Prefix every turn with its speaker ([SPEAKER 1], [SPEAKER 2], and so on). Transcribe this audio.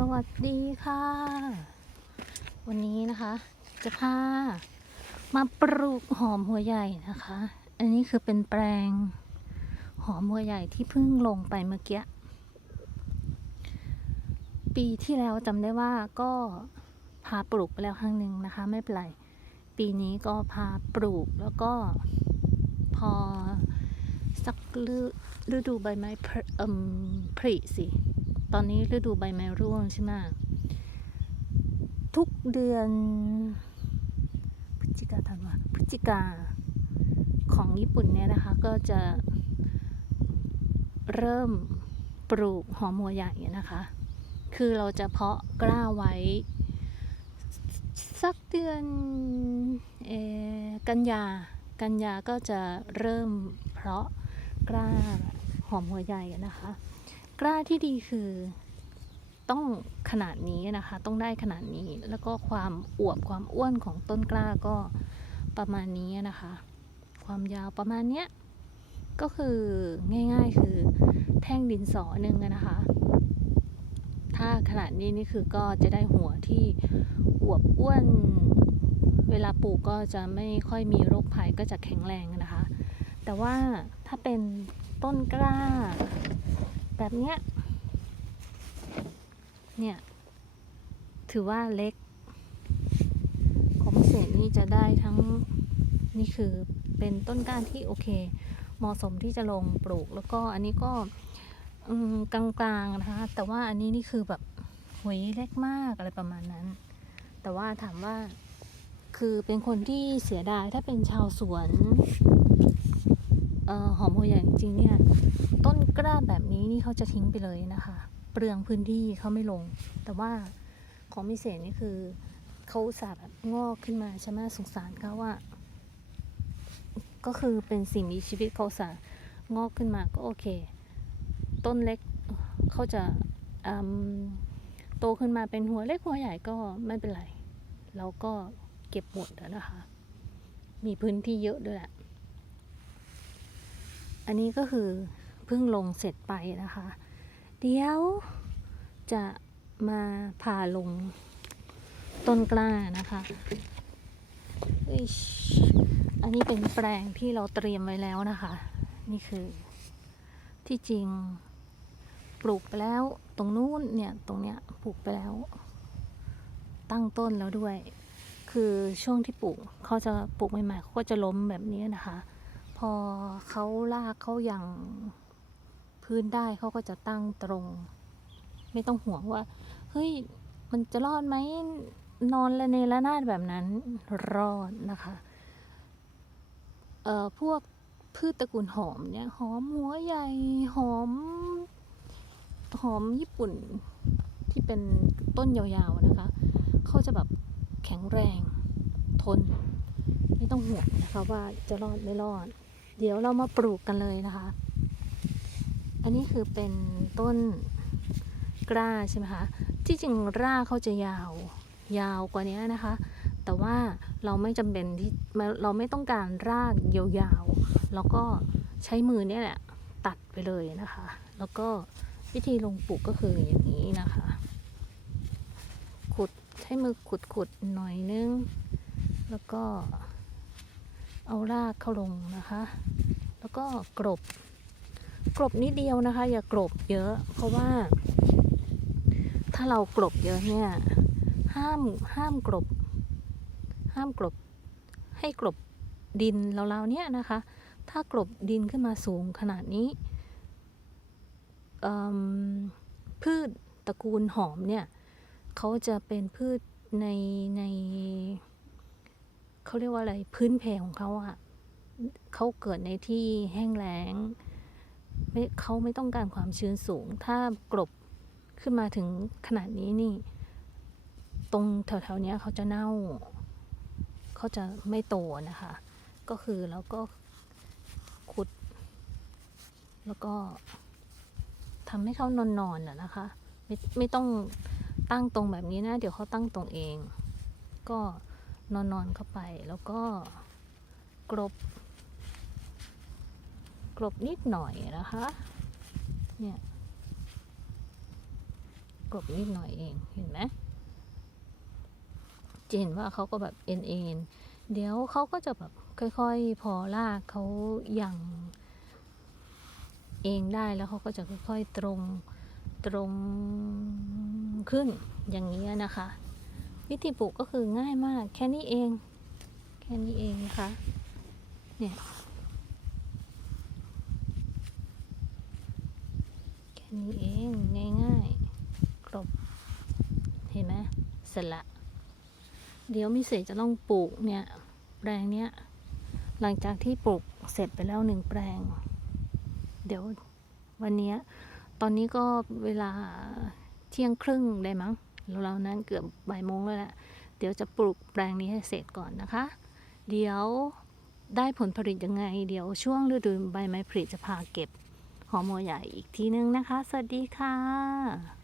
[SPEAKER 1] สวัสดีค่ะ วันนี้นะคะ จะพามาปลูกหอมหัวใหญ่นะคะ อันนี้คือเป็นแปลงหอมหัวใหญ่ที่เพิ่งลงไปเมื่อกี้ ปีที่แล้วจำได้ว่าก็พาปลูกไปแล้วครั้งหนึ่งนะคะ ไม่เป็นไร ปีนี้ก็พาปลูกแล้วก็พอสักฤดูใบไม้ผลิสิ ตอนนี้ฤดูใบไม้ร่วงใช่ไหมทุกเดือนพฤศจิกาธันวาพฤศจิกาของญี่ปุ่นเนี่ยนะคะ ก็จะเริ่มปลูกหอมหัวใหญ่นะคะ คือเราจะเพาะกล้าไว้ สักเดือนเออกันยา กันยาก็จะเริ่มเพาะกล้าหอมหัวใหญ่นะคะ กล้าที่ดีคือต้องขนาดนี้นะคะ ต้องได้ขนาดนี้แล้วก็ความอวบความอ้วนของต้นกล้าก็ประมาณนี้นะคะ ความยาวประมาณเนี้ยก็คือง่ายๆคือแท่งดินสอหนึ่งนะคะ ถ้าขนาดนี้นี่คือก็จะได้หัวที่อวบอ้วน เวลาปลูกก็จะไม่ค่อยมีโรคภัยก็จะแข็งแรงนะคะ แต่ว่าถ้าเป็นต้นกล้า แบบเนี้ย เนี่ย ถือว่าเล็ก ของเศษนี่จะได้ทั้งนี่คือเป็นต้นกล้าที่โอเคเหมาะสมที่จะลงปลูก แล้วก็อันนี้ก็กลางๆนะคะ แต่ว่าอันนี้นี่คือแบบหุยเล็กมากอะไรประมาณนั้น แต่ว่าถามว่าคือเป็นคนที่เสียดายถ้าเป็นชาวสวน หอมหัวใหญ่จริงๆเนี่ยต้นกล้าแบบนี้นี่เขาจะทิ้งไปเลยนะคะ เปลืองพื้นที่เขาไม่ลง แต่ว่าของพิเศษนี่คือเขาสาแบบงอกขึ้นมาใช่ไหมสงสารเขาว่า ก็คือเป็นสิ่งมีชีวิตเขาสางอกขึ้นมาก็โอเค ต้นเล็กเขาจะอืมโตขึ้นมาเป็นหัวเล็กหัวใหญ่ก็ไม่เป็นไร เราก็เก็บหมดแล้วนะคะ มีพื้นที่เยอะด้วยแหละ อันนี้ก็คือเพิ่งลงเสร็จไปนะคะ เดี๋ยวจะมาพาลงต้นกล้านะคะอันนี้เป็นแปลงที่เราเตรียมไว้แล้วนะคะ นี่คือที่จริงปลูกไปแล้วตรงนู้นเนี่ยตรงเนี้ยปลูกไปแล้ว ตั้งต้นแล้วด้วย คือช่วงที่ปลูกเขาจะปลูกใหม่ๆเขาก็จะล้มแบบนี้นะคะ พอเขาลากเขาอย่างพื้นได้เขาก็จะตั้งตรง ไม่ต้องห่วงว่า เฮ้ย มันจะรอดไหมนอนละเนระนาดแบบนั้นรอดนะคะเอ่อพวกพืชตระกูลหอมเนี่ย หอมหัวใหญ่หอม หอมญี่ปุ่นที่เป็นต้นยาวๆนะคะเขาจะแบบแข็งแรงทน ไม่ต้องห่วงนะคะว่าจะรอดไม่รอด เดี๋ยวเรามาปลูกกันเลยนะคะ อันนี้คือเป็นต้นกล้าใช่ไหมคะ ที่จริงรากเขาจะยาว ยาวกว่านี้นะคะ แต่ว่าเราไม่จำเป็นที่เราไม่ต้องการรากยาวๆเราก็ใช้มือเนี่ยแหละตัดไปเลยนะคะ แล้วก็วิธีลงปลูกก็คืออย่างนี้นะคะ ขุดใช้มือขุดขุดๆหน่อยนึง แล้วก็ เอารากเข้าลงนะคะ แล้วก็กรบ กรบนิดเดียวนะคะ อย่ากรบเยอะ เพราะว่า ถ้าเรากรบเยอะเนี่ย ห้ามห้ามกรบ ห้ามกรบ ให้กรบดินเราๆเนี่ยนะคะ ถ้ากรบดินขึ้นมาสูงขนาดนี้พืชตระกูลหอมเนี่ยเขาจะเป็นพืชในใน เขาเรียกว่าอะไรพื้นเพของเขาอะเขาเกิดในที่แห้งแล้งไม่เขาไม่ต้องการความชื้นสูง ถ้ากรบขึ้นมาถึงขนาดนี้นี่ ตรงแถวๆนี้เขาจะเน่า เขาจะไม่โตนะคะ ก็คือแล้วก็ขุด แล้วก็ทำให้เขานอนๆนน่ะนะคะ ไม่ไม่ต้องตั้งตรงแบบนี้นะ เดี๋ยวเขาตั้งตรงเอง ก็ นอนนอนๆเข้าไปแล้วก็กรบ กรบนิดหน่อยนะคะ เนี่ยกลบนิดหน่อยเองเห็นไหมจะเห็นว่าเขาก็แบบเอ็นเอ็นเดี๋ยวเขาก็จะแบบค่อยๆ พอลากเขาอย่างเองได้แล้วเขาก็จะค่อยๆตรงตรงขึ้นอย่างนี้นะคะ วิธีปลูกก็คือง่ายมาก แค่นี้เอง แค่นี้เองนะคะ เนี่ย แค่นี้เองง่ายๆครบเห็นไหมเสร็จละ เดี๋ยวมิเศษจะต้องปลูกเนี่ย แปลงเนี้ย หลังจากที่ปลูกเสร็จไปแล้วหนึ่งแปลง เดี๋ยววันนี้ตอนนี้ก็เวลาเที่ยงครึ่งได้มั้ง เรานั้นเกือบบ่ายโมงแล้วแหละเดี๋ยวจะปลูกแปลงนี้ให้เสร็จก่อนนะคะ เดี๋ยวได้ผลผลิตยังไง เดี๋ยวช่วงฤดูใบไม้ผลิจะพาเก็บหอมหัวใหญ่อีกทีนึงนะคะ สวัสดีค่ะ